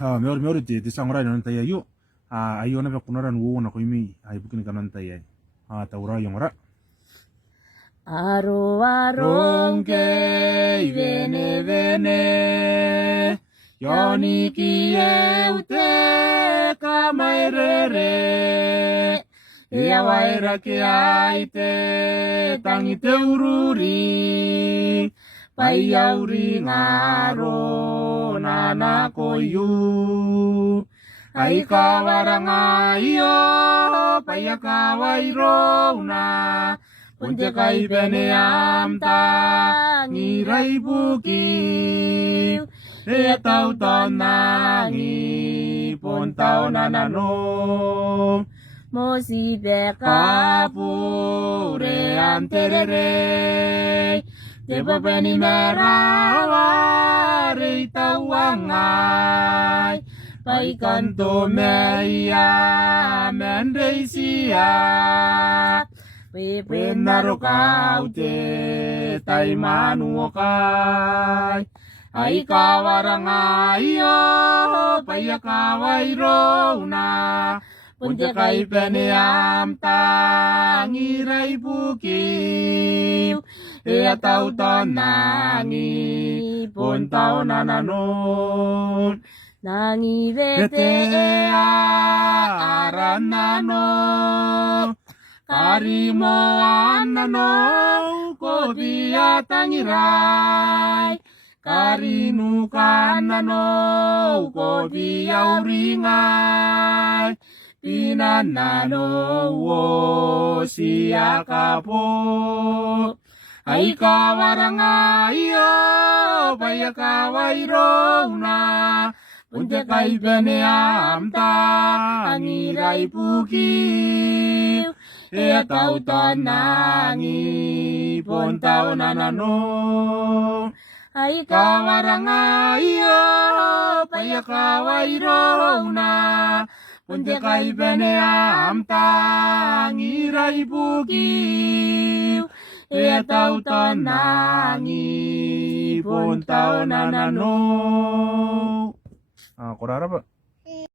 Meori ti sangorai nan tai ayu. Ayu na kunaran wo na koimi ai bukin kanan tai ai. Taura yung ra. Aro aronge vene vene Yoni ki eute kamairere Ia waira ki aite tangi te ururi Pai auri ngaro nana koyu Ai kawaranga iyo pai akawairo na Punte kai bene amta ngirai buki E tau tanangi pon tau nanano Mosi beka pure anterere Te papeni merawa rei tau angai Pai kanto meia mendei sia Penaro kau te tai manu kai Ai kawaranga iyo pai akawairo na Punte kai pene amta ngirai buki E atau tanangi pon tau nananon Nangi vete aranano Karimo anano kobia tangirai Karinu kanano kobia uringai Pinanano wo siakapo Ai kawaranga iyo pai akawairo na Punte kai bene amta angirai puki E tau tanangi pon tau nanano Ai kawaranga iyo pai akawairo na Punte kai bene amta angirai puki E tau tanangi pon tau nanano Korara ba?